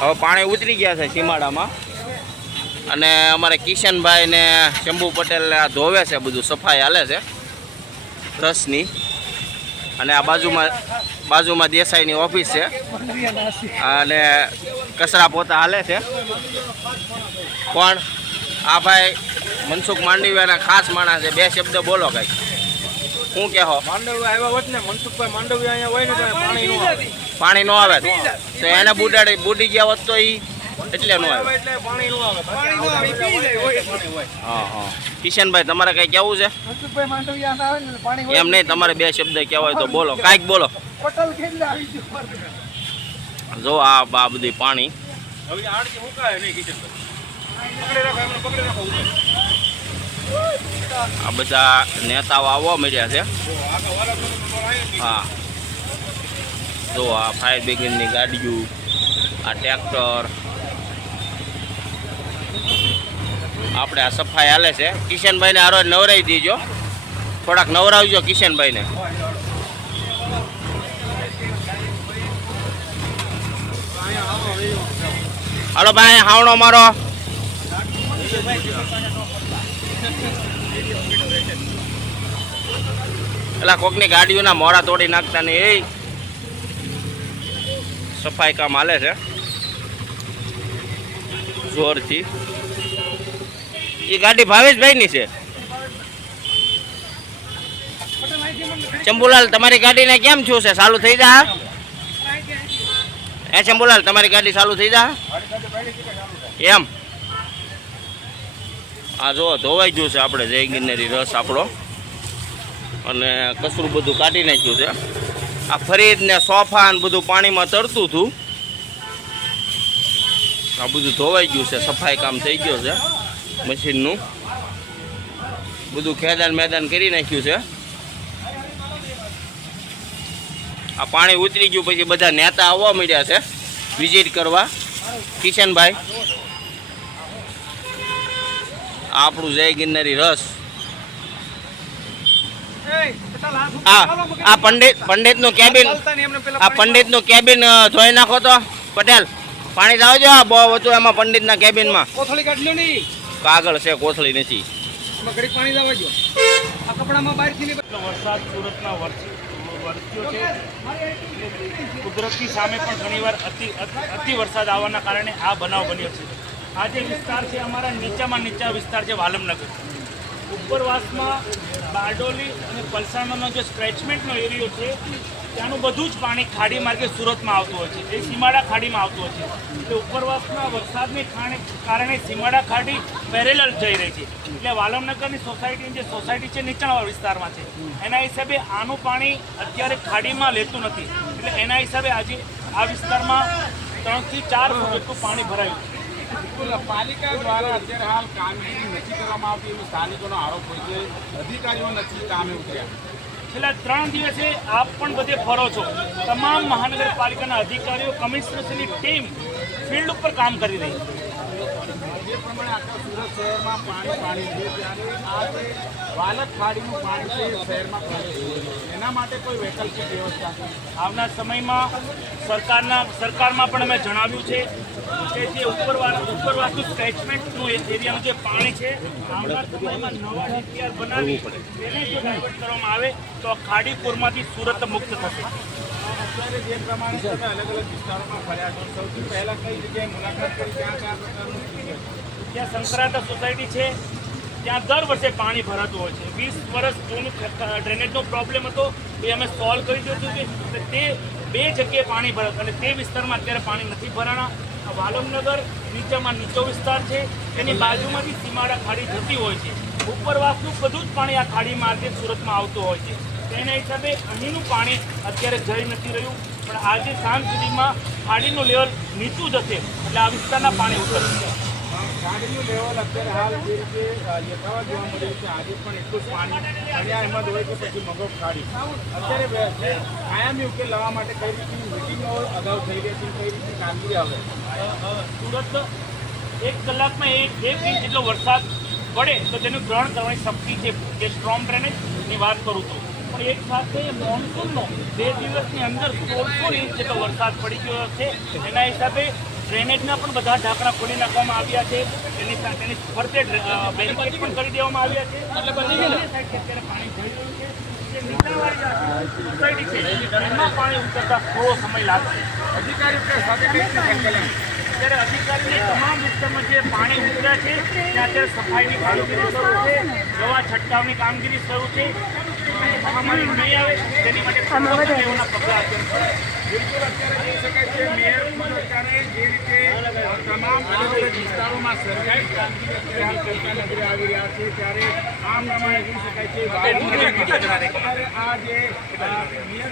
હવે પાણી ઉતરી ગયા છે સીમાડામાં અને અમારે કિશનભાઈ ને શંભુ પટેલ ધોવે છે, બધું સફાઈ હાલે છે રસની. અને આ બાજુમાં દેસાઈની ઓફિસ છે અને કચરા પોતા હાલે છે. પણ આ ભાઈ મનસુખ માંડવિયાના ખાસ માણસ છે. 2 શબ્દ બોલો કઈ, શું કહો? માંડવિયા આવ્યા હોત ને, મનસુખભાઈ માંડવિયા અહીંયા હોય ને તો પાણી નો આવે તો એને બુડી ગયા હોત તો એટલે નો આવે. હા હા. કિશનભાઈ તમારે કઈ કેવું છે? એમ નહીં, તમારે 2 શબ્દ કહેવા હોય તો બોલો, કાંઈક બોલો. જો આ બધી પાણી આ બધા નેતાઓ આવવા મળ્યા છે. હા, જો આ ફાયર બ્રિગેડની ગાડીઓ, આ ટ્રેક્ટર, આપણે આ સફાઈ હાલે છે. કિશનભાઈને હારો નવરાવી દીજો, થોડાક નવરાવજો કિશનભાઈને. હાલો ભાઈ, હાવણો મારો. એટલે કોકની ગાડીઓના મોડા તોડી નાખતા ને એ સફાઈ કામ હાલે છે જોરથી. એ ગાડી ભાવેશભાઈ ની છે. ચંબુલાલ તમારી ગાડીને કેમ છું છે, ચાલુ થઈ જા? ચંબુલાલ તમારી ગાડી ચાલુ થઈ જા એમ? આ જો ધોવાઈ ગયું છે આપણે જય ગિરનારી રસ આપણો, અને કચરું બધું કાઢી નાખ્યું છે. આ ફરીદ ને સોફા ને બધું પાણીમાં તરતું હતું. આ બધું ધોવાઈ ગયું છે, સફાઈ કામ થઈ ગયું છે મશીનનું. બધું ખેદાન મેદાન કરી નાખ્યું છે. આ પાણી ઉતરી ગયું પછી બધા નેતા આવવા મળ્યા છે વિઝિટ કરવા. કિશનભાઈ, આપણું જય ગિરનારી રસ. આ પંડિતનું કેબિન, આ પંડિતનું કેબિન ધોઈ નાખો તો પટેલ. પાણી લાવજો, બહુ હતું એમાં પંડિતના કેબિનમાં. કોથળી કાઢ લો. કાગળ છે, કોથળી નથી. પાણી લાવજો. આ કપડામાં બહારથી વરસાદ સુરતના વરસ્યો છે. કુદરતની સામે પણ ઘણીવાર અતિ વરસાદ આવવાના કારણે આ બનાવ બન્યો છે. આ જે વિસ્તાર છે અમારા નીચામાં નીચા વિસ્તાર છે વાલમનગર. ઉપરવાસમાં બારડોલી અને પલસાણાનો જે સ્ટ્રેચમેન્ટનો એરિયો છે ત્યાંનું બધું જ પાણી ખાડી માર્ગે સુરતમાં આવતું હોય છે. એ સીમાડા ખાડીમાં આવતું હોય છે. એટલે ઉપરવાસના વરસાદને કારણે સીમાડા ખાડી પેરેલલ જઈ રહી છે. એટલે વાલમનગરની સોસાયટીની જે સોસાયટી છે નીચાણવાળા વિસ્તારમાં છે, એના હિસાબે આનું પાણી અત્યારે ખાડીમાં લેતું નથી. એટલે એના હિસાબે આજે આ વિસ્તારમાં 3 થી 4 ફૂટ જેટલું પાણી ભરાયું છે. પાલિકા દ્વારા અત્યારે હાલ કામગીરી નથી કરવામાં આવતી એવો સ્થાનિકોનો આરોપ હોય છે. અધિકારીઓ નથી કામે ઉતર્યા. છેલ્લા 3 દિવસે આપ પણ બધે ફરો છો. તમામ મહાનગરપાલિકાના અધિકારીઓ, કમિશનરની ટીમ ફિલ્ડ ઉપર કામ કરી રહી છે. જે પ્રમાણે આખા સુરત શહેરમાં પાણી છે, ત્યારે આ જે વાલક ખાડીનું પાણી છે શહેરમાં એના માટે કોઈ વૈકલ્પિક વ્યવસ્થા આવનાર સમયમાં સરકારમાં પણ અમે જણાવ્યું છે કે જે ઉપરવાસનું સ્ટ્રેચમેન્ટનું એરિયાનું જે પાણી છે આવનાર સમયમાં નવા DPR બનાવી તેને જો ડાયવર્ટ કરવામાં આવે તો આ ખાડીપુરમાંથી સુરત મુક્ત થશે. અત્યારે જે પ્રમાણે તમે અલગ અલગ વિસ્તારોમાં ફર્યા છો, સૌથી પહેલાં કઈ જગ્યાએ મુલાકાત કરી, ત્યાં જ્યાં સંકરાતા સોસાયટી છે ત્યાં દર વર્ષે પાણી ભરાતું હોય છે. 20 વર્ષ જૂનું ડ્રેનેજનો પ્રોબ્લેમ હતો એ અમે સોલ્વ કરી દીધું છે. તે 2 જગ્યાએ પાણી ભરાતું અને તે વિસ્તારમાં અત્યારે પાણી નથી ભરાણા. વાલમનગર નીચામાં નીચો વિસ્તાર છે, એની બાજુમાંથી સીમાડા ખાડી જતી હોય છે. ઉપરવાસનું બધું જ પાણી આ ખાડી માર્ગે સુરતમાં આવતું હોય છે. તેના હિસાબે અહીંનું પાણી અત્યારે જઈ નથી રહ્યું, પણ આજે સાંજ સુધીમાં ખાડીનું લેવલ નીચું જશે એટલે આ વિસ્તારના પાણી ઉતરશે. ખાડીનું લેવલ અત્યારે હાલ જે રીતે યથાવત જોવા મળ્યું છે, આજે પણ એટલું જ પાણી અહીંયા એમાં હોય કે પછી મગો ખાડી અત્યારે કાયમી ઉકેલ લાવવા માટે કઈ રીતની મિટિંગો અગાઉ થઈ રહી છે, કઈ રીતની કામગીરી આવે? સુરત 1 કલાકમાં 1 ઇંચ જેટલો વરસાદ પડે તો તેનું ગ્રહણ કરવાની શક્તિ છે. જે સ્ટ્રોંગ ડ્રેનેજની વાત કરું છું, પણ એક સાથે મોન્સૂનનો 2 દિવસની અંદર 16 ઇંચ જેટલો વરસાદ પડી ગયો છે. એના હિસાબે ડ્રેનેજના પણ બધા ઢાંકણા ખોલી નાખવામાં આવ્યા છે. તેની ફરતે બેરિકેડ પણ કરી દેવામાં આવ્યા છે. બંને સાઈડથી અત્યારે પાણી જઈ રહ્યું છે. જે નીચાણવાળી સોસાયટી છે એમાં પાણી ઉતરતા થોડો સમય લાગશે. અધિકારીઓ સાથે કઈ રીતે સંકલન? અત્યારે અધિકારીની તમામ વિસ્તારમાં જે પાણી ઉતર્યા છે ત્યાં અત્યારે સફાઈની કામગીરી શરૂ છે, દવા છંટકાવની કામગીરી શરૂ છે. મહામારી નહીં આવે તેની માટે લેવાના પગલાં અત્યારે બિલકુલ અત્યારે જોઈ શકાય છે મેયર ખુદ અત્યારે જે રીતે તમામ અલગ અલગ વિસ્તારોમાં સરકારી કામગીરી અત્યારે હાલ કરતા નજરે આવી રહ્યા છે ત્યારે આમ પ્રમાણે જોઈ શકાય છે અત્યારે આ જે મેયર